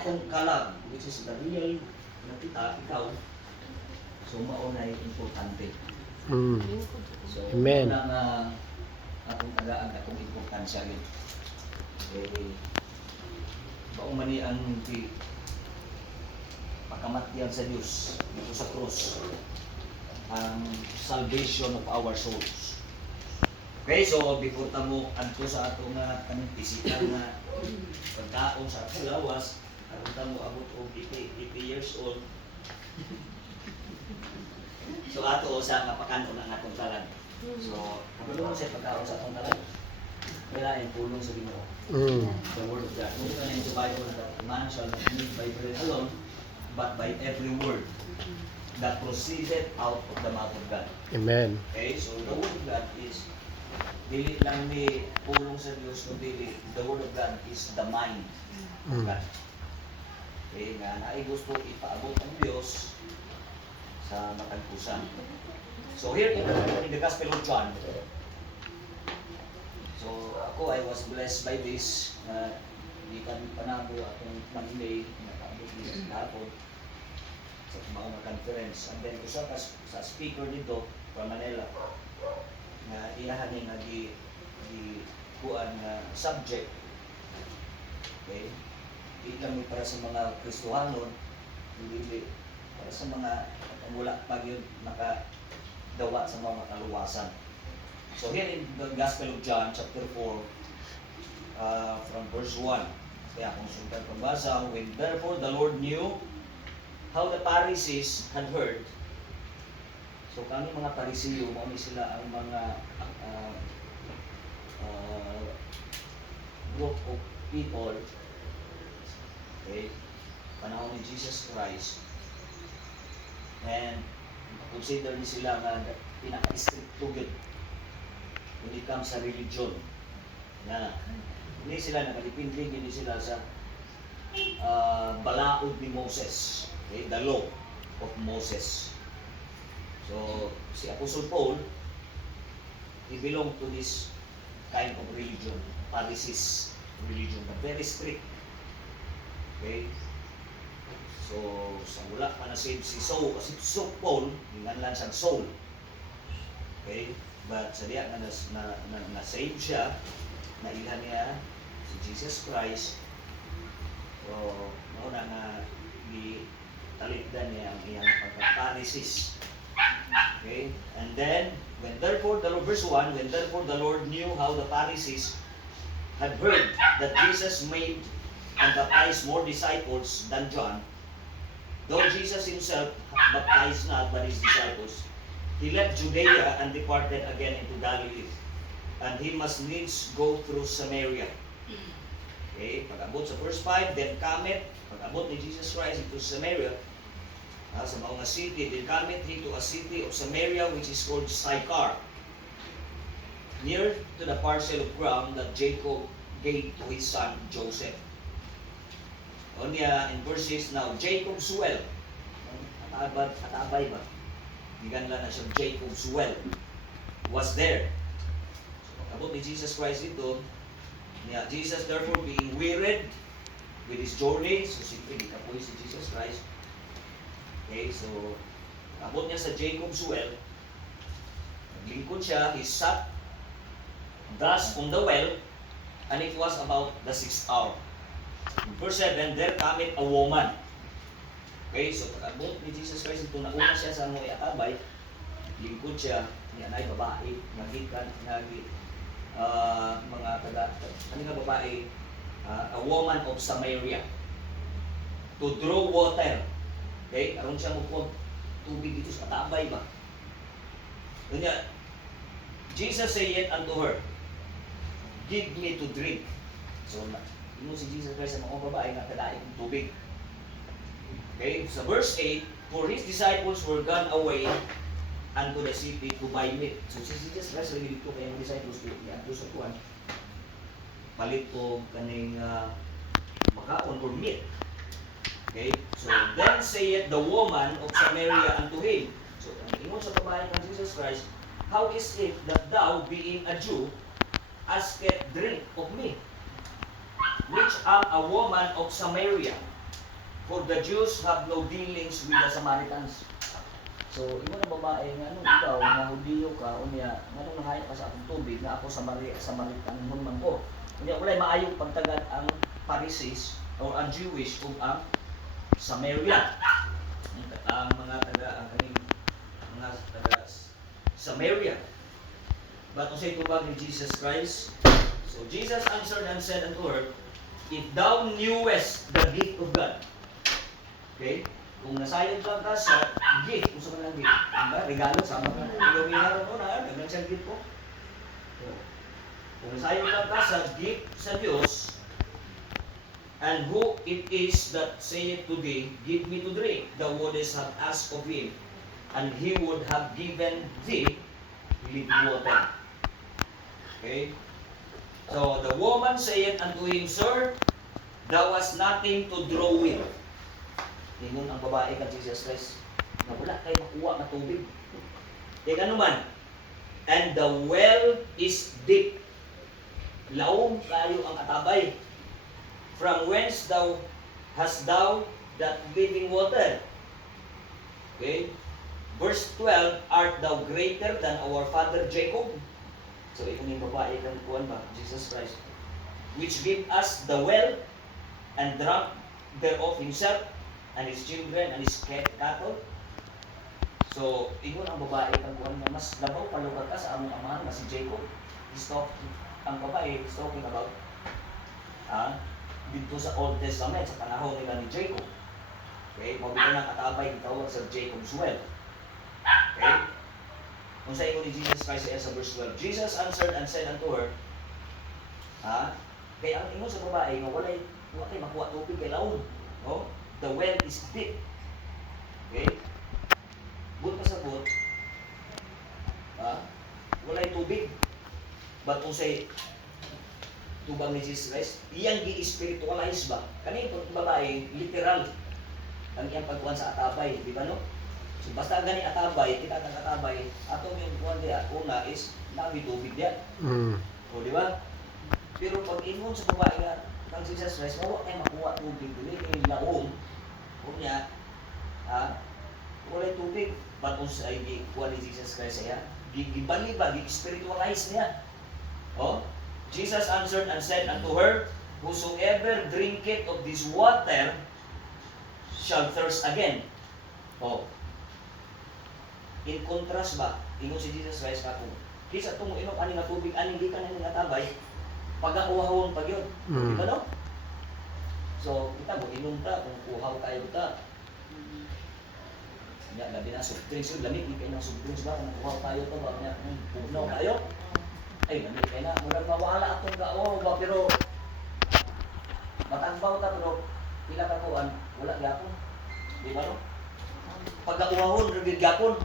atong kalag, which is the real nakita, ikaw, so maunay importante. So, Amen. unang atong tagaan akong importansya rin. Baong mani ang pagkamatyan sa Diyos dito sa cross, ang salvation of our souls. Okay, so before tamo adto sa ato nga kanang physical nga pagkaon sa atong lawas, aron tamo abot og 80 years old. So ato sa nga pakanon ang atong kalag. So pagulong sa pagkaon sa atong kalag, wala yung pulong sa Ginoo. The word of God. Kung ito sa Bible, that man shall not live by bread alone, but by every word that proceeded out of the mouth of God. Amen. Okay, so the word of God is dili lang ni pulong sa Dios, kundi the word of God is the mind of God. Okay, nga naay gusto ipaabot ang Dios sa matagpusan. So here in the Gospel of John, so ako I was blessed by this. Di kami panabo atong Monday nakaabot din sa hapon sa mga conference. And then usa ka sa speaker dito from Manila na iyahan nga di kuan nga subject. Okay? Di lang para sa mga Kristohanon, hindi para sa mga wala pa yun makadawa sa mga kaluwasan. So here in the Gospel of John, chapter 4, from verse 1, kaya kung sundan pambasa, when therefore the Lord knew how the Pharisees had heard. So kami mga Pariseo, mao sila ang mga group of people, okay, panahon ni Jesus Christ, and consider ni sila nga pinaka-stricto yun when it comes sa religion. Na hindi sila nakadipindi, hindi sila sa balaod ni Moses, okay, the law of Moses. So si Apostle Paul, he belong to this kind of religion, Pharisees religion, but very strict. Okay, so sa wala pa na-save si Saul, kasi Paul, hinganlan siyang Saul. Okay, but sa diya nga na-save siya, nailhan niya si Jesus Christ. So mauna nga gitalitdan niya ang iyang pagka-Pharisees. Okay, and then when therefore the Lord, verse 1, when therefore the Lord knew how the Pharisees had heard that Jesus made and baptized more disciples than John, though Jesus himself baptized not but his disciples, he left Judea and departed again into Galilee, and he must needs go through Samaria. Okay, pag-abot sa verse 5, then cometh, pag-abot ni Jesus Christ into Samaria, sa mga city, then cometh he to a city of Samaria which is called Sychar, near to the parcel of ground that Jacob gave to his son Joseph. On in verse 6, now Jacob's well, atabay ba? Giganla na siya Jacob's well, was there. So pag-abot ni Jesus Christ ito, Jesus therefore being wearied with his journey, so siyempre di kapoy si Jesus Christ. Okay, so abot niya sa Jacob's well, naglingkod siya, he sat thus on the well, and it was about the 6th hour. In verse 7, there cometh a woman. Okay, so pag-abot ni Jesus Christ ito, nauna siya sa mga atabay, lingkod siya, yan ay babae, nagikan, mga taga, ano nga babae, a woman of Samaria, to draw water. Okay, aron siya mo tubig dito sa katabay ba? Kanya, Jesus said unto her, give me to drink. So, ino si Jesus Christ sa mga babae nga kadaig ng tubig. Okay, sa verse 8, for his disciples were gone away unto the city to buy meat. So, si Jesus Christ rin dito kayong disciples dito sa kuwan, palit po kaning makaon or meat. Okay, so then saith the woman of Samaria unto him. So, ang ingon sa babae ng Jesus Christ, how is it that thou, being a Jew, asketh drink of me, which am a woman of Samaria? For the Jews have no dealings with the Samaritans. So, imo na babae nga nung ikaw na Hudiyo ka unya nganong nahayo ka sa akong tubig nga ako Samaritan man ko. Unya walay maayong pagtagad ang Pharisees or ang Jewish ug ang Samaria. Ang mga taga Samaria. But usay tubag ni Jesus Christ. So Jesus answered and said unto her, if thou knewest the gift of God. Okay? Kung nasayod lang ka sa gift, kung sa mga gift, diba? Regalo sa mga iluminaron mo na, naglang siyang gift po. Kung nasayod lang ka sa gift sa Diyos, and who it is that saith to thee, give me to drink, thou wouldest have asked of him, and he would have given thee living water. Okay? So the woman saith unto him, Sir, thou hast nothing to draw with. Ningon ang babae kang Jesus Christ, na wala kayo makuha na tubig. Kaya naman, and the well is deep. Laong kayo ang atabay. From whence hast thou that living water? Okay? Verse 12, art thou greater than our father Jacob? So, ito yung babae kang kuwan ba? Jesus Christ. Which gave us the well, and drank thereof himself, and his children, and his cattle. So, ingon ang babae kang kuwan nga, mas labaw palugar ka sa among amahan na si Jacob. Ang babae is talking about dito sa Old Testament, sa panahon nila ni Jacob. Okay? Mabito ng katabay tawag sa Jacob's well. Okay? Kung sa ingon ni Jesus Christ sa verse 12, Jesus answered and said unto her, kaya ang ingon sa babae nga wala kay makuha tubig kay laon. No? The well is deep. Okay? But pasabot, walay tubig. But kung say tubang ni Jesus Christ, iyang gi-spiritualize ba? Kani itong babae, literal ang iyang pagkuhan sa atabay, di ba no? So basta gani atabay, kita ang atabay, atong yung kuhan diya, una is nabi tubig diya. O di ba? Pero pag ingon sa babae nga, ng Jesus Christ, wala kayo makuha tubig, dili kayo laong, kunya, walay tubig. But kung sa kuhan ni Jesus Christ siya, gibali ba, gi-spiritualize niya. Oh? Jesus answered and said unto her, whosoever drinketh of this water shall thirst again. Oh. In contrast ba, ingon si Jesus Christ kako, kisa itong inom ani nga tubig, ani di ka na natabay, pag-auhawon pag yun. Di ba no? So, kita mo, inom ta, kung uhaw kayo ta. Labi na, soft drinks yun, lamig, ikay na soft drinks ba, kung uhaw tayo to ba, punaw tayo. Ay, lamig kayo na, murang mawala atong gao ba, pero matagbaw ta, pero pila ka kuan, wala gyapon. Di ba no? Pagka-uwahon, ragid gyapon.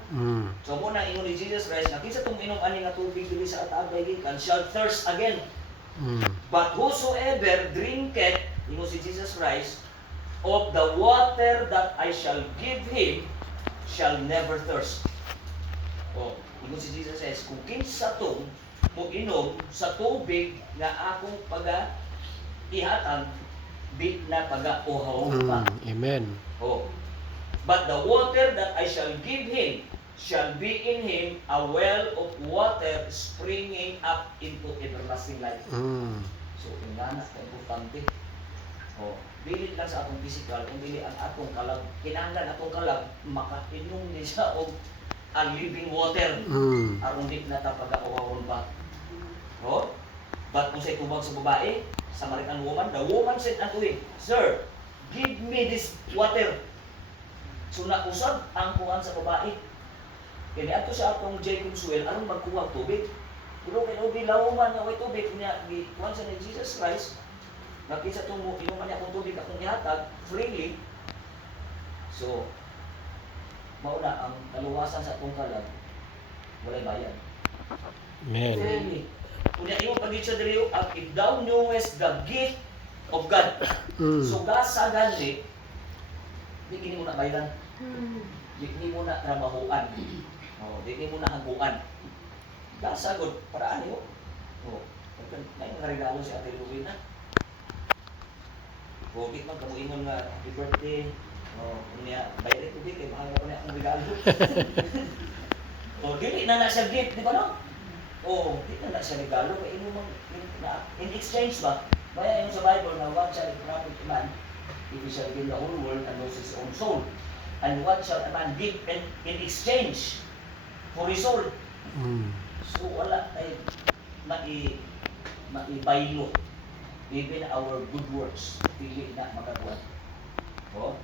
So muna, ingon ni Jesus Christ, na kinsa itong inom ani nga tubig dili sa atabay gikan, shall thirst again. But whosoever drinketh, ingon si Jesus Christ, of the water that I shall give him, shall never thirst. O, ingon si Jesus Christ, kung kinsa itong mo inom sa tubig nga akong ihatag, di na pag-uhaw pa. Amen. Oh. But the water that I shall give him shall be in him a well of water springing up into everlasting life. So, ingana ka importante. Oh, dili lang sa atong physical, kung dili ang atong kalag, kinahanglan atong kalag makainom ni siya og ang living water. Aron di na ta pag-uhaw pa. Oh? But kung sa'y tubag sa babae, Samaritan woman, the woman said unto him, Sir, give me this water. So nausab ang kuhan sa babae. Kaya ato sa atong Jacob's well, anong magkuha tubig? Pero kaya bilaw man nga way tubig, kunya kuhan sa ni Jesus Christ, nakita itong inuman niya akong tubig akong ihatag, freely. So, mauna, ang kaluwasan sa atong kalag, walay bayad. Amen. Freely. Kunya imo pag-itsa diri, if thou knowest the gift of God. So gasa gani, di kini mo na bayaran. Di kini mo na trabahoan. Oh, di kini mo na haguan. Gasa gud para ano? Oh, may regalo si Ate Rowena. O di man kamo ingon nga happy birthday. O unya bayre ko kay mahal ko na akong regalo. O dili na siya gift, di ba no? O di na siya regalo kay imo mang in exchange ba? Baya yung sa Bible na what shall it profit a man if he shall gain the whole world and lose his own soul? And what shall a man give in exchange for his soul? So wala ay maibaylo even our good works pili na makakuha. O?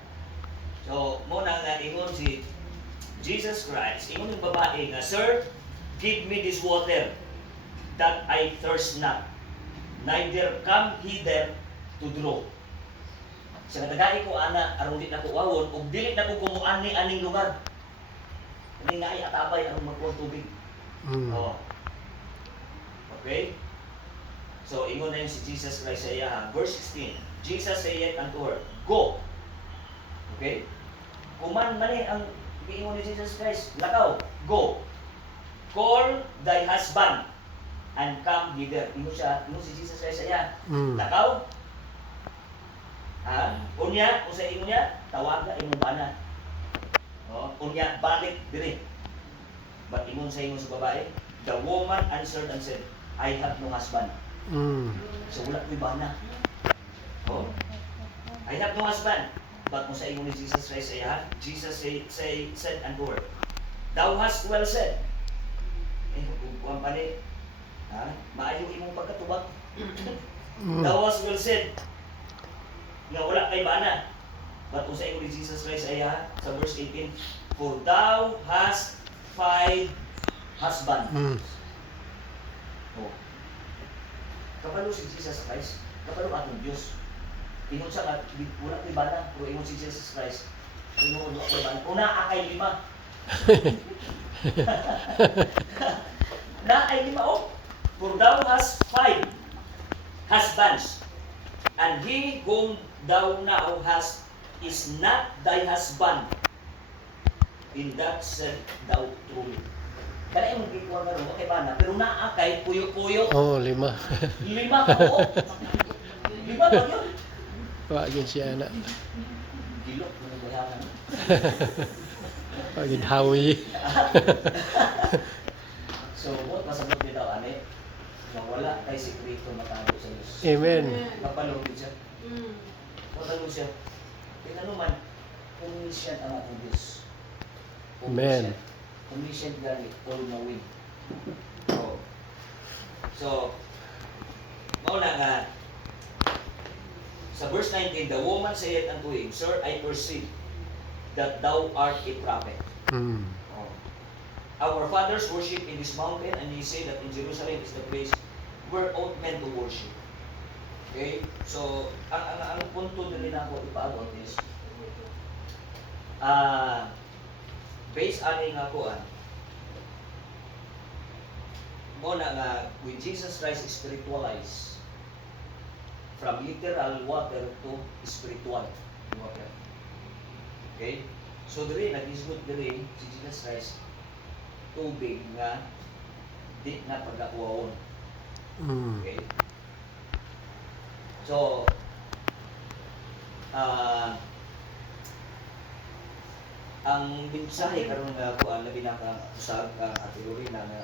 So, muna nga ingon si Jesus Christ, ingon yung babae nga, Sir, give me this water that I thirst not, neither come hither to draw. Sa natagay ko, ana, aron di na ko wawon, o dili na ko kumuan ni aning lugar. Hindi nga ay atabay ang magkuha tubig. O. Okay? So, ingon na yun si Jesus Christ sa iya. Verse 16, Jesus said unto her, Go! Okay? Kuman man ang giingon ni Jesus Christ, lakaw, go. Call thy husband and come hither. Ingon si Jesus Christ sa iya. Lakaw. Unya, kung sa ingon niya, tawaga imong bana. Unya, balik diri. But ingon sa ingon sa babae, the woman answered and said, I have no husband. So wala ko'y bana. I have no husband. But kung sa ingon ni Jesus Christ ay Jesus said unto her, Thou hast well said. Kuwan pa ni, maayo imong pagkatubag. Thou hast well said. Nga wala kay bana. But kung sa ingon ni Jesus Christ ay sa verse 18, For thou hast 5 husbands. Kapalo si Jesus Christ, kapalo atong Diyos. Ingon siya nga, wala ko'y bana, pero ingon si Jesus Christ, ingon wala ko'y bana. Una akay 5. Na ay 5, For thou hast 5 husbands, and he whom thou now hast is not thy husband. In that said thou truly. Kaya yung gikuha nga rin, okay bana, pero naa kay puyo-puyo. 5. 5 ka po. 5 ba yun? Wagin siya na. Gilok, mga bayaran. Wagin hawi. So, what masabot din daw, ane? Na wala kay sikreto matago sa Diyos. Amen. Kapalungkit siya. Kapalungkit siya. Tingnan naman, omniscient ang ating Diyos. Amen. Omniscient gani, all-knowing. So, mauna nga, sa verse 19, the woman said unto him, Sir, I perceive that thou art a prophet. Our fathers worship in this mountain, and ye say that in Jerusalem is the place where ought men to worship. Okay? So, ang punto din ako ipaabot is, based ani nga ko muna nga when Jesus Christ spiritualized from literal water to spiritual water. Okay? So diri nag-isgot diri si Jesus Christ tubig nga di na pagakuwawon. Okay? So ang mensahe karon nga kuan labi na ka usab ka kategori na nga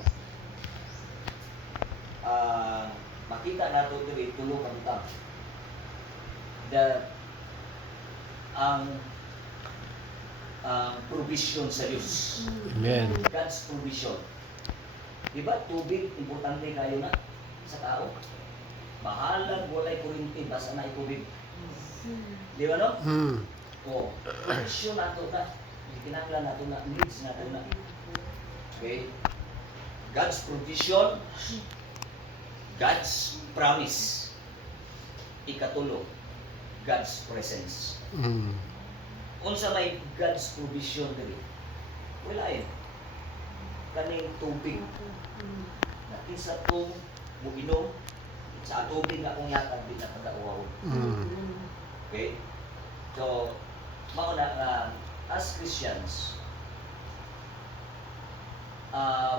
makita nato diri tulo ka butang. Ang provision sa Diyos. Amen. God's provision. Diba tubig importante kayo na sa tao? Bahalang walay kuryente basta na tubig. Di ba no? O, provision nato na. Kinahanglan nato na needs nato na. Okay? God's provision, God's promise. Ikatulo, God's presence. Unsa may God's provision diri? Wala eh. Kaning tubig. Na kinsa tong mo inom sa tubig na kung yatag di na pagkauwaw. Okay? So, mao na as Christians,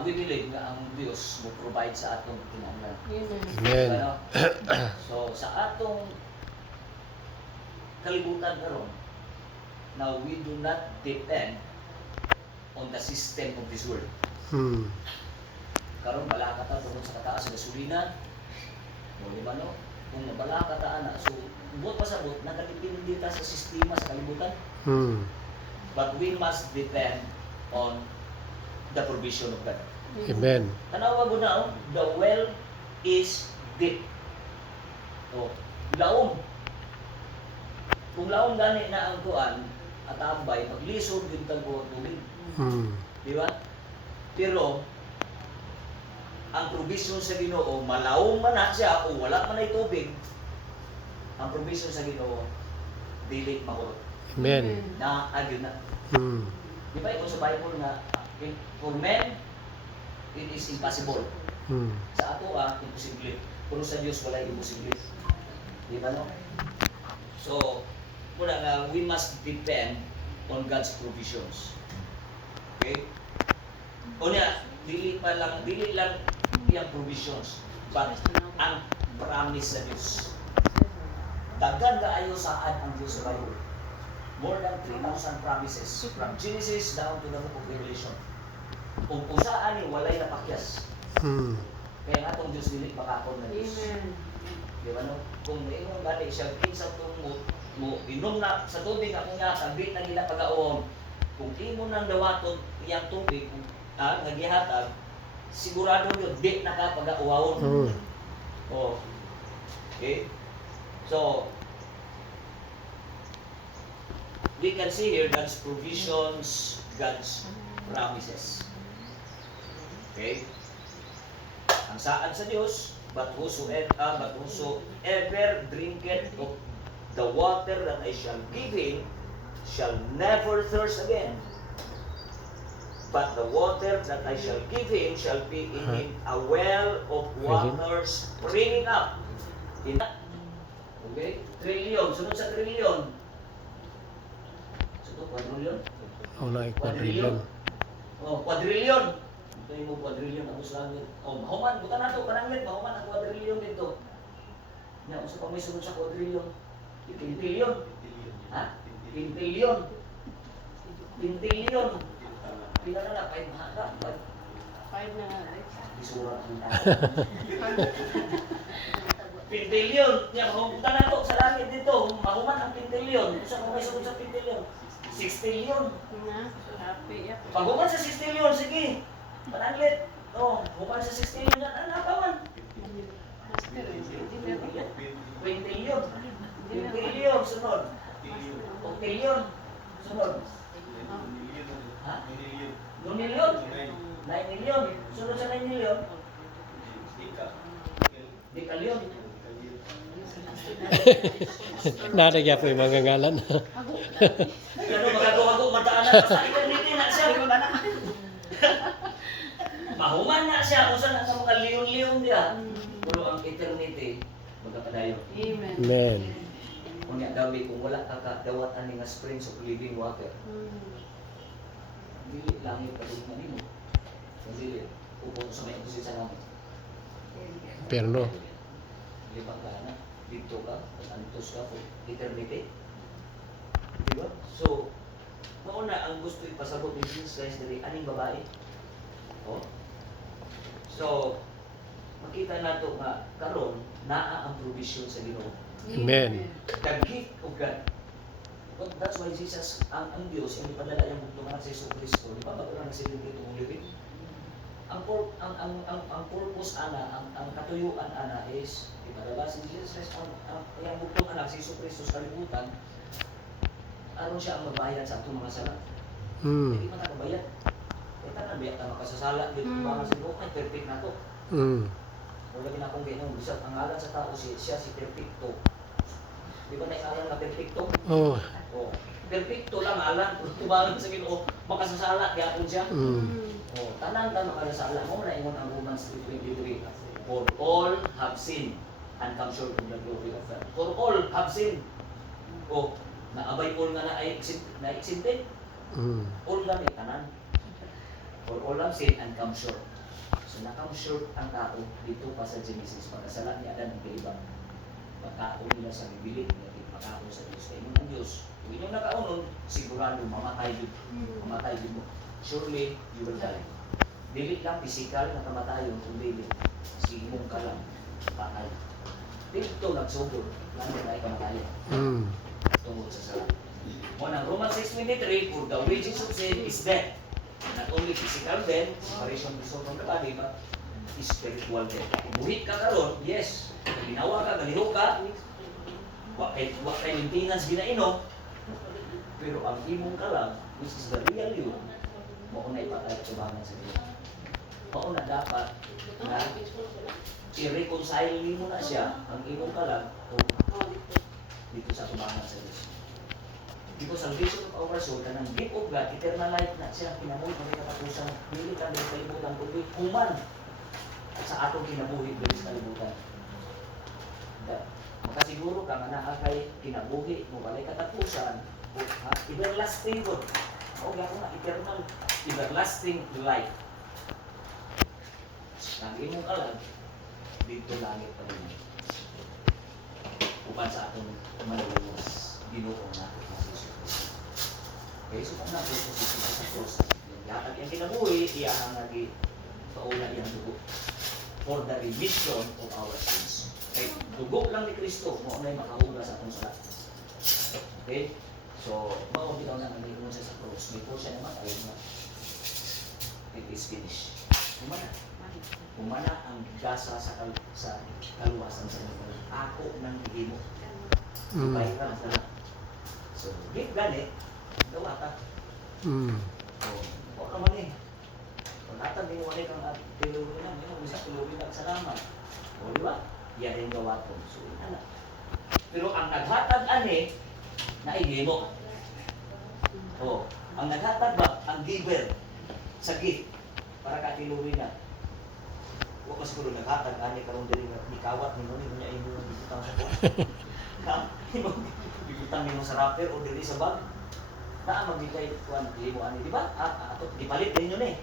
we believe nga ang Diyos mo provide sa atong kinahanglan. Amen. Ano? So, sa atong kalibutan karon. Now, we do not depend on the system of this world. Hmm. Karon bala ka ta tungod sa kataas sa gasolina. O di ba no? Kung bala ka ta ana, so buot pasabot nakadepende ta sa sistema sa kalibutan. Hmm. But we must depend on the provision of God. Amen. Tanawa mo na, the well is deep. O, laom. Kung laom gani na ang kuan at ambay, maglisod din tagpo tubig. Hmm. Di ba? Pero, ang provision sa Ginoo, malaom man na siya o wala man ay tubig, ang provision sa Ginoo, dili makulot. Amen. Na agad na. Hmm. Di ba ito sa Bible na, for men, it is impossible. Hmm. Sa ato imposible. Pero sa Diyos wala imposible. Di ba no? So, muna nga, we must depend on God's provisions. Okay? O niya, dili lang yung provisions, but ang promise sa Diyos. Daghan kaayo saan ang Diyos sa Bible. More than 3,000 promises from Genesis down to the book of Revelation. Kung saan ni walay napakyas. Hmm. Kaya nga itong Diyos dili makakon na Diyos. Amen. Di ba no? Kung ingon gani siya kinsa tong mo inom na sa tubig akong yata, di na nila pag-aon. Kung imo nang dawaton iyang tubig, nagihatag, sigurado yun, di na ka pag-aawon. Hmm. Oh. Okay? So, we can see here God's provisions, God's promises. Okay? Ang saan sa Diyos, but whosoever drinketh of the water that I shall give him shall never thirst again. But the water that I shall give him shall be in him a well of waters springing up. Okay? Trillion. Sunod sa trillion. Sunod, quadrillion? Oh, na quadrillion. Oh, quadrillion. Ito yung quadrillion ang langit. Oh, mahuman. Buta na ito. Pananglit. Mahuman ang quadrillion dito. Yan, usa pa may sunod sa quadrillion. Quintillion. Ha? Quintillion. Quintillion. Pila na na? 500? 5 na nga. Isura ang Quintillion. Yan, mahuman na ito sa langit dito. Mahuman ang quintillion. Usa pa may sunod sa quintillion. 6 trillion. Na, happy ya. Pag human sa 6 trillion, sige. Pananglit. Oh, human sa 6 trillion yan. Ano pa man? 20 trillion. 20 trillion, sunod. 10 trillion, sunod. Ha? 2 million? 9 million. Sunod sa 9 million. Di kalyon. Naragya po yung mga ngalan. Ano magagawa mataanan pa sa eternity na siya. Mahuman na siya. Kung saan na mga liyon-liyon diya. Pero ang eternity, magkakadayo. Amen. Amen. Kung niya gabi, kung wala ka kadawat ani nga springs of living water, dili langit pa rin mo. Kung dili, upo sa may imposible sa langit. Perno. Lima ka na, dito ka, antos ka for eternity. Diba? So, mauna ang gusto ipasabot ni Jesus Christ dali aning babae. Oh. So, makita nato nga karon naa ang provision sa Ginoo. Amen. The gift of God. Well, that's why Jesus, ang Diyos, yung ipadala yung bugtungan sa Yesu Cristo, di ba ba lang nagsilbi itong living? Ang purpose ana, ang katuyuan ana is ipadala si Jesus Christ ang bugtungan sa Yesu Cristo sa kalibutan. Aron siya ang magbayad sa atong mga sala. Hmm. Hindi man nakabayad. Kaya tanan biyak ta makasasala dito para sa Ginoo ay perfect na to. Hmm. Wala gina akong ginoo bisag ang ngalan sa tao siya si perfecto. Di ba naialan na perfecto? Oh. Oh, perfecto lang alam. Tubangan sa Ginoo makasasala gyapon siya. Hmm. Oh, tanan ta makasasala mo na ingon ang Romans 3:23. For all have sinned and come short of the glory of God. For all have sinned. Oh, naabay all nga na exinted. Hmm. All nga may tanan. For all have sinned and come short. So na-come short ang tao dito pa sa Genesis. Pagkasala ni Adan ng kaibang. Pagkao nila sa bibilit, pag-ako sa Diyos. Kaya ang Diyos, kung inyong nakaunon, sigurado mamatay yun. Mamatay yun mo. Surely, you will die. Dili lang physical na kamatayon, kung dili. Simong ka lang, patay. Dito nagsugod, lang na tayo kamatayon. Tungkol sa sala. Unang Romans 6:23, for the wages of sin is death. Not only physical death, separation from the body, but spiritual death. Buhit ka karon, yes. Ginawa ka, galiho ka, wa kay maintenance ginainom, pero ang imong kalam, which is the real you, mao na ipatay sa bangan sa Dios. Mao na dapat na i-reconcile mo na siya ang imong kalam dito sa tubangan sa Diyos. Because salvation of our soul, kanang gift of God, eternal life na siya kinabuhi kung may katapusan, hindi ka din kalibutan, kundi human sa atong kinabuhi din sa kalibutan. Makasiguro ka nga na kay kinabuhi mo walay katapusan, everlasting good. O gano na eternal, everlasting life. Ang imong kalag, dito langit pa rin. Upan sa atong maluwas, binuong natin na si Jesus. Okay, so kung natin ito sa cross, lahat ang kinabuhi, iyahang nagi paula iyang dugo for the remission of our sins. Okay, dugo lang ni Kristo, mo na makahuga sa atong sala. Okay, so mao bitaw na nang sa cross, before siya naman ay it is finished. Kumana ang gasa sa kaluwasan sa mga ako ng himo. Ipahiram sa na. So, di gani, gawa ka. O naman eh. Kung natag din wala kang tilurin na, may isa tilurin na sa naman. O di ba? Yan rin gawa ko. So, ana. Pero ang naghatag ani, na ihimo. O, ang naghatag ba, ang giver, sa gift, para ka tilurin na. O mas kuro naghatag ani karon diri nga mikawat nimo ni nya imo butang sa kuan. Ha? Imo butang nimo sa wrapper o diri sa bag. Naa magbigay kuan imo ani di ba? Ato gipalit ninyo ni.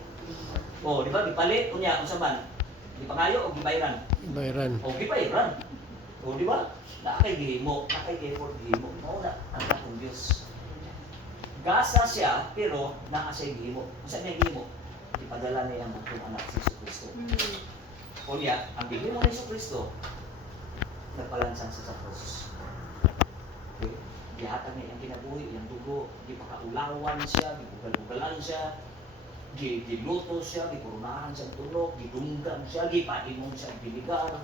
O di ba gipalit unya unsa man? Gipangayo o gibayran? Bayran. O gibayran. O di ba? Naa kay gihimo, naa kay effort gihimo. Mao na ang atong Dios. Gasa siya pero naa siya gihimo. Unsa may gihimo? Ipadala niya ang butong anak si Kristo. Kunya, ang bigay mo ni Kristo, nagpalansang sa cross. Okay? Gihatag niya ang kinabuhi, ang dugo, gipakaulawan siya, gibugal-bugalan siya, giluto siya, gikurunahan siya tulok, gidunggan siya, gipaimong siya biligar,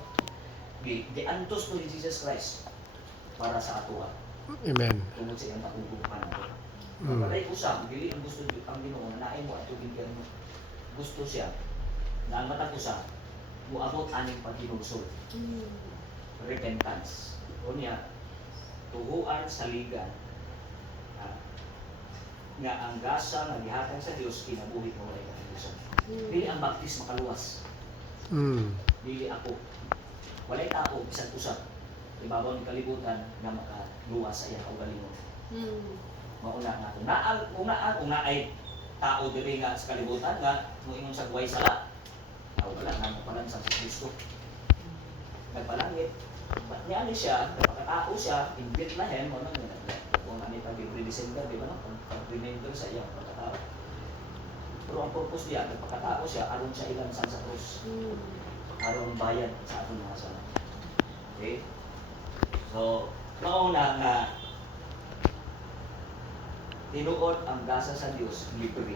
giantos to ni Jesus Christ para sa atuan. Amen. Tungod sa iyang nakugupan nato. Mabalay usap, dili ang gusto ang Ginoo na naay mo ato bigyan mo. Gusto siya na ang matag usa muabot aning paghinulsol. Repentance. O niya, tuhuan sa ligan nga ang gasa nga gihatag sa Dios kinabuhi mo walay katapusan. Dili ang baptis makaluwas. Dili ako. Walay tao bisan usa. Ibabaw ni kalibutan nga makaluwas sa iyang kaugalingon. Mauna nga kung ay tao diri nga sa kalibutan nga moingon sa buhay sala. Wala na magpalansang si Kristo. Nagpalangit. Ba't niya siya, napakatao siya, in Bethlehem, o nang kung ano yung pag-December, di ba no? Pag-remember sa iyang pagkatao. Pero ang purpose niya, nagpakatao siya, aron siya ilansang sa krus. Aron bayad sa atong mga sala. Okay? So, mauna nga, tinuod ang gasa sa Diyos, libre.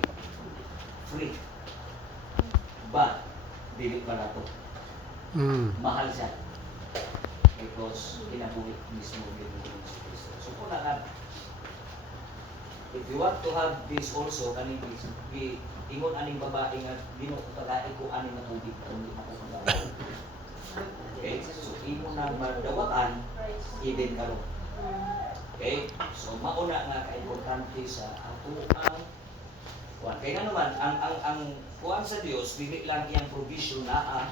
Free. But, dili barato. Mahal siya. Because kinabuhi mismo yung Kristo. So kung if you want to have this also, kaning ingon aning babae nga dino tagaay ko aning na tubig kundi makapagdawat. Okay? So imo na madawatan even karon. Okay? So mauna nga ka-importante sa ato ang kuan. Kaya naman ang kuan sa Dios dili lang iyang provision na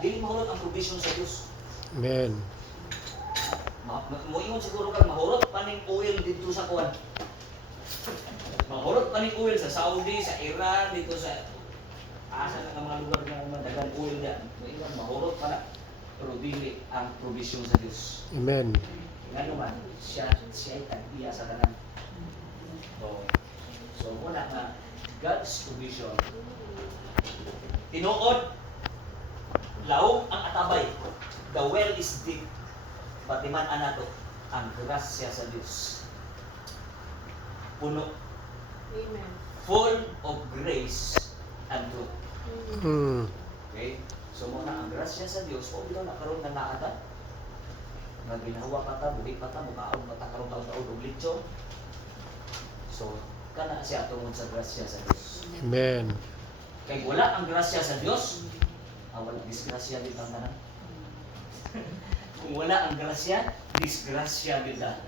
dili mahurot ang provision sa Dios. Amen. Moingon siguro kang mahurot paning oil dito sa kuan. Mahurot paning oil sa Saudi, sa Iran, dito sa asa na mga lugar nga daghang oil diyan. Moingon mahurot pa na pero dili ang provision sa Dios. Amen. Nga naman, siya ay tag-iya sa tanan. So muna nga, God's provision. Tinuod, laog ang atabay. The well is deep. Patiman anato, ang grasya sa Diyos. Puno, Amen. full of grace and truth. Mm. Okay? So muna ang grasya sa Diyos, o bitaw na karon nga naata. Nga ginawa pa ta, buhi pa ta, mukaon pa ta karon taon-taon og litso. So kana siya tungod sa grasya sa Diyos. Amen. Kay wala ang grasya sa Diyos, wala disgrasya din ang tanan. Kung wala ang grasya, disgrasya din ta.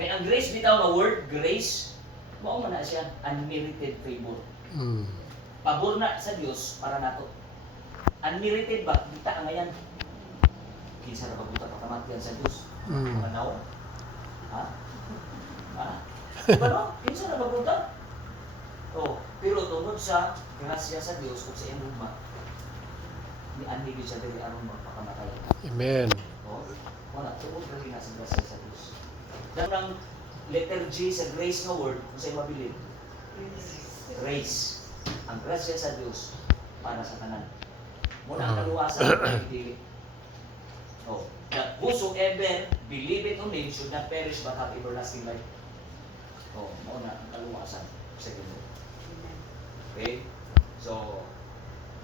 Kay ang grace bitaw nga word, grace, mao man na siya unmerited favor. Mm. Pabor na sa Dios para nato. Unmerited ba? Kita ang ngayon. Kinsa na pabuta pagkamatian sa Dios? Mm. Mga naon? Ha? Ha? Diba no? Kinsa na pabuta? Oh, pero tungod sa grasya sa Dios kung sa iyang lugma, ni anhigid siya diri aron magpakamatay. Amen. Oh, wala tungod diri na sa grasya sa Dios. Dan ang letter G sa grace nga word, kung sa mabilib. Grace. Ang grasya sa Dios para sa tanan. Muna ang kaluwasan ay dili. Oh, that whosoever believe it on him should not perish but have everlasting life. Oh, muna ang kaluwasan sa Ginoo. Okay? So,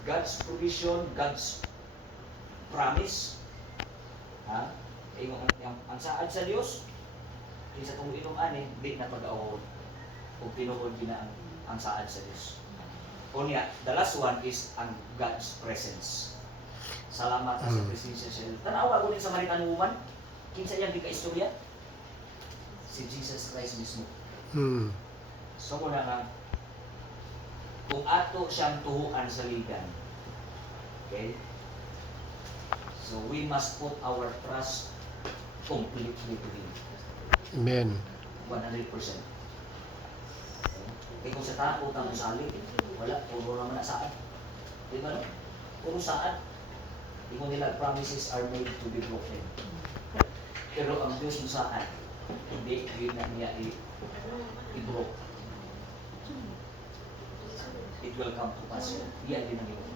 God's provision, God's promise, ha? Ang saad sa Dios, sa itong inom ani, di na pag-awod kung tinuod gina ang saad sa Dios. Unya, the last one is ang God's presence. Salamat sa presensya sa Dios. Tanawa ko din sa Samaritan woman, kinsa iyang gika-istorya? Si Jesus Christ mismo. Mm. So muna nga, kung ato siyang tuhuan sa ligan, okay? So we must put our trust completely to Him. Amen. 100%. Okay? Kung sa tao, tamo sali, wala, puro naman na saan. Di ba no? Puro saan. Ingon nila, promises are made to be broken. Pero ang Diyos mo saan, hindi na niya i-broke. It will come to pass. Yan din ang ito.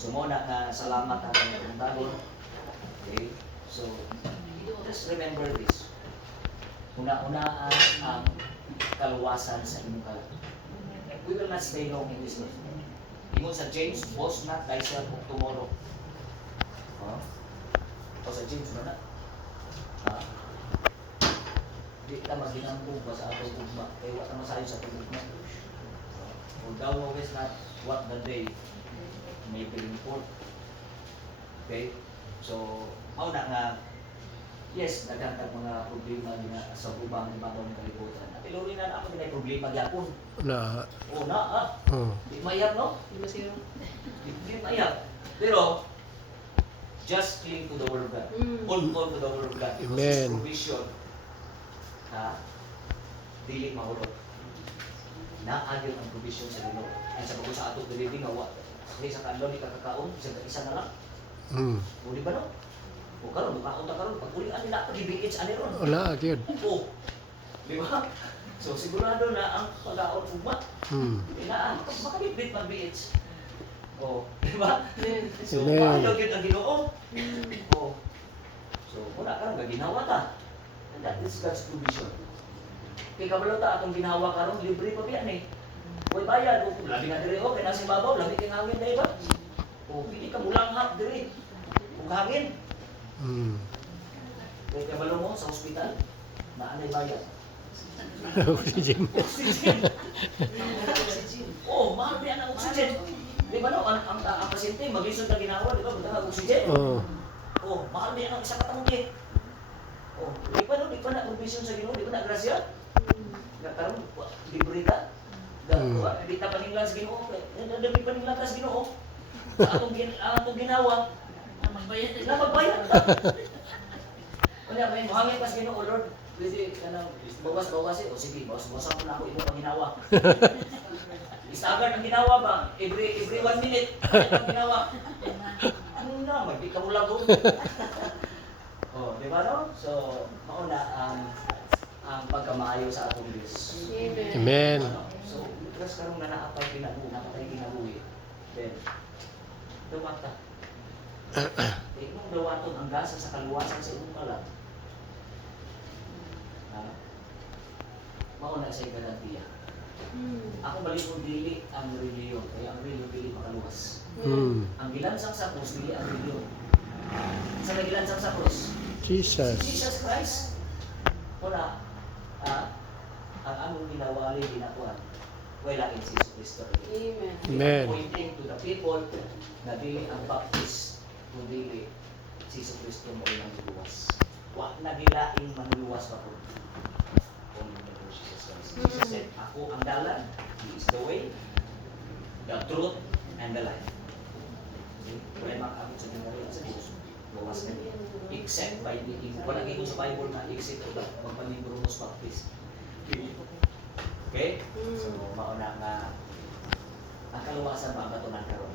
So muna nga salamat ang pagpuntagon. Okay? So, just remember this. Una-unaan ang kaluwasan sa inyong kaluwasan. We will not stay long in this life. Ingon sa James, boast not thyself of tomorrow. O sa James na na. Di ka maghinambog ba sa atong ugma. Kaya wala ka masayo sa atong ugma. For thou knowest not what the day may bring forth. Okay? So, mauna nga, yes, nagkantag mga problema nga sa ubang ibabaw ng kalibutan. Pero rin na ako din problema gyapon. Na. O na, Oh. di mayab, no? Di ba siya? Di mayab. Pero, just cling to the Word of God. Hold on to the Word of God. Because His Amen. provision, dili mahulog. Naagil ang provision sa Ginoo. Ang sa pagod sa ato dili nga wa. Hindi sa kanlo ni kakakaon, isa na lang. Mm. O di ba no? O karon mukaon ta karon pag uli ani na pag BH ani ron. Wala, agad. O. Di ba? So sigurado na ang pag-aon ugma. Mm. Inaan makabitbit man BH. O, di ba? So Amen. paano gyud ang Ginoo? O. So wala karon ginawa ta. And that is God's provision. Kay kabalo ta atong ginawa karon libre pa biyan eh. Uy bayad, o labi na dire o kay nasa babaw, labi kay hangin dai ba? O pili ka mulanghap dire. Ug hangin. Mm. Kay kabalo mo sa ospital, naanay bayad. Oxygen. Oxygen. Oh, mahal biyan ang oxygen. Di ba no, ang pasyente maglisod na ginawa, di ba? Bunta ang oxygen. Oh. Oh, mahal biyan ang isa ka tangke. Oh, di pa na provision sa Ginoo, di ba na grasya? Nga karon libre ka. Di ta paninglan sa Ginoo. Dami paninglan ka sa Ginoo. Atong ginawa, magbayad ka. Kunya may mohangin pa sa Ginoo, Lord. Pwede kanang bawas-bawas o sige, bawas-bawasan mo na ako imong panginawa. Staggered ang ginawa ba? Every 1 minute, ang ginawa. Ano na, magdi ka mula doon. Oh, di Di ba no? So, mauna ang pagkamaayo sa atong Diyos. Amen. Amen. Ano? So, because karong nanaapay napatay kinabuhi. Then, dumata. Imong dawaton ang gasa sa kaluwasan sa imong kalat. Mauna sa garantiya. Ako balik kong dili ang reliyon, kaya ang reliyon dili makaluwas. Ang gilansang sa krus, dili ang reliyon. Sa may gilansang sa krus, Jesus. Jesus Christ. Wala, ang among ginawali, ginakuan, wala in Jesus Cristo. Amen. Amen. Pointing to the people na dili ang baptist, kung dili Jesus Cristo mo ilang luwas. Wa na gilaing manuluwas pa po. Only the Lord Jesus Christ. Jesus said, ako ang dalan, He is the way, the truth, and the life. Wala makakabot sa ginawin sa Diyos. Luwas ka niya. Except by the wala kayo sa Bible na except magpanimbrumos baptist. Okay? So, mauna nga ang kaluwasan ba ang batunan karon.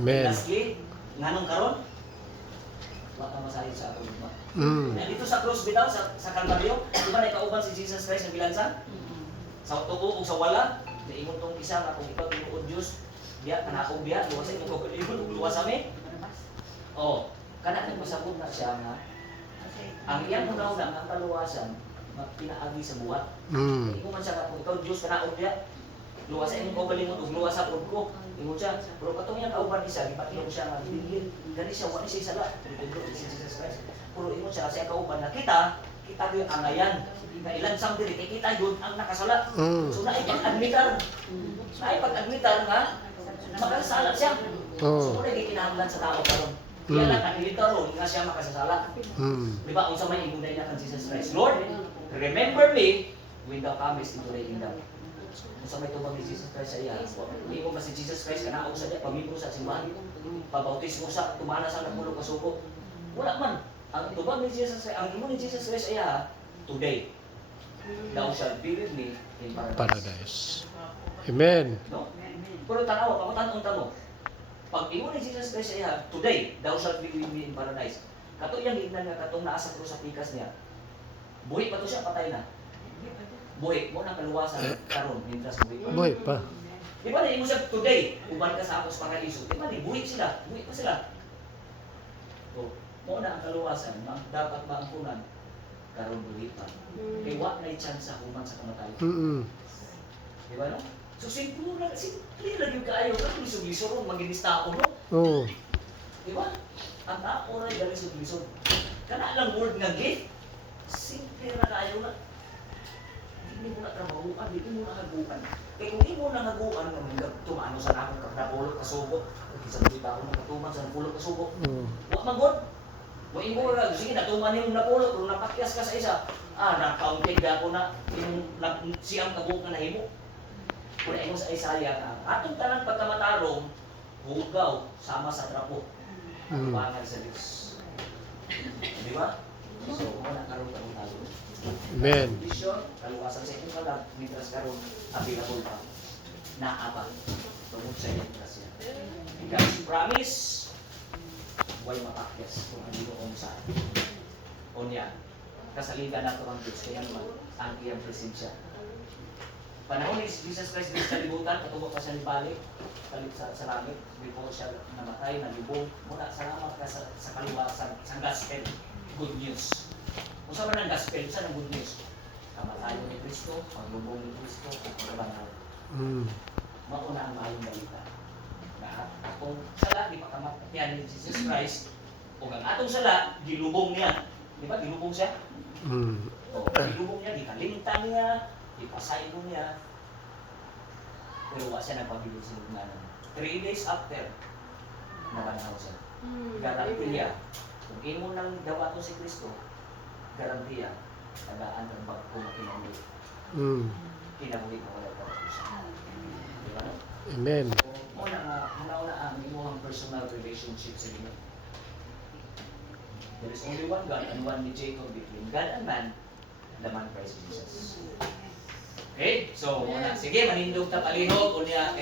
Amen. Lastly, nganong karon? Wala masahin sa atong luma. Dito sa cross bitaw sa Kalbaryo, di ba naikauban si Jesus Christ ng bilansan? Sa tuo o sa wala, naingon tong isa nga kung ikaw tinuod Diyos, diya kanakong diya, luwasan mo ko luwas ami. Oh, kana nang masabot na siya nga ang iyang una-una ang kaluwasan pinaagi sa buhat. Ingon man siya kung ikaw Diyos kanaog diya, luwasan imong kaugalingon ug luwas sa pod ko. Ingon siya, pero katong iyang kauban isa, gipatilong siya nga dili gani siya wala siya sala. Si Jesus Christ. Pero ingon siya sa kauban na kita gyud ang angayan. Nga ilan sang diri kay kita gyud ang nakasala. So naipag-admitar. Naipag-admitar nga makasala siya. So muna gikinahanglan sa tao karon. Kaya lang nakilita ron nga siya makasasala. Di ba? Unsa may imunday na kan Jesus Christ. Lord, remember me when thou comest into thy kingdom. Unsa may tubag ni Jesus Christ sa iya. Hindi mo ba si Jesus Christ kanaog sa diya, pamibro sa simbahan. Pabautismo sa, tumana sa nagmulog kasuko. Wala man. Ang tubag ni Jesus Christ, ang imo ni Jesus Christ sa iya, today, thou shalt be with me in paradise. Paradise. Amen. No? Pero tanaw, pamutanon ta mo. Pag imo ni Jesus Christ siya, today, thou shalt be with me in paradise. Kato iyang ignan nga katong naa sa krus sa pikas niya. Buhi pa to siya, patay na. Buhi, mo nang kaluwasan karon mintras buhi pa. Buhay pa. Di ba na imo siya today, uban ka sa akos paraiso. Di ba ni buhi sila, buhi pa sila. O, mo na ang kaluwasan, dapat maangkunan karon buhi pa. Kay wa na chance sa human sa kamatayon. Di ba no? So simple lang, simple lang yung kaayo ka, lisog-lisog, mag-inistako, no? Oo. Di ba? Ang ako na yung lisog-lisog. Kana lang word nga gift, simple na kaayo na. Hindi mo na trabahuan, hindi mo na haguan. Kaya kung hindi mo na haguan, tumano sa nakong kapulot kasubo, isang dita ako nakatumang sa napulot kasubo. Huwag magod. Huwag mo na, sige, natuman yung napulot, kung napakyas ka sa isa, nakauntig ako na, yung siyang kabuk na nahimo. Kung ay mo sa Isaiah na atong tanang pagkamatarong hugaw sama sa trapo ang bangal sa Diyos. Di ba? So, kung nakaroon talo. Amen. Vision, kaluwasan sa inyong kalag, mitras karoon, available pa. Naapa. Tungkol sa inyong trasya. God's promise, huwag matakyas kung ano yung saan. O niya, kasaligan nato ang Diyos, kaya naman ang iyang presensya. Panahon ni Jesus Christ sa kalibutan, patubok pa siya ni balik, kalit sa langit, before siya namatay, nalibong, muna salamat ka sa kaliwasan, sa gospel, good news. Kung saan man ang gospel, saan ang good news? Kamatayo ni Kristo, paglubong ni Kristo, at pagkabangaw. Mauna ang mayong balita. Na kung sala, di pa kamatyan ni Jesus Christ, kung ang atong sala, gilubong niya. Di ba? Gilubong siya? O, gilubong niya, gikalintang niya, ipasaylo niya, pero wala siya nagpabilisin ng 3 days after, nabanaw siya. Garantiya, kung imo nang gawa to si Kristo, garantiya, tagaan ng bagko na kinabuhi. Kinabuhi na wala ka po siya. Di ba? Amen. Muna ang imuhang personal relationship sa inyo. There is only one God and one mediator between God and man, the man Christ Jesus. Okay? So, muna. Sige, manindog ta palihog. Unya,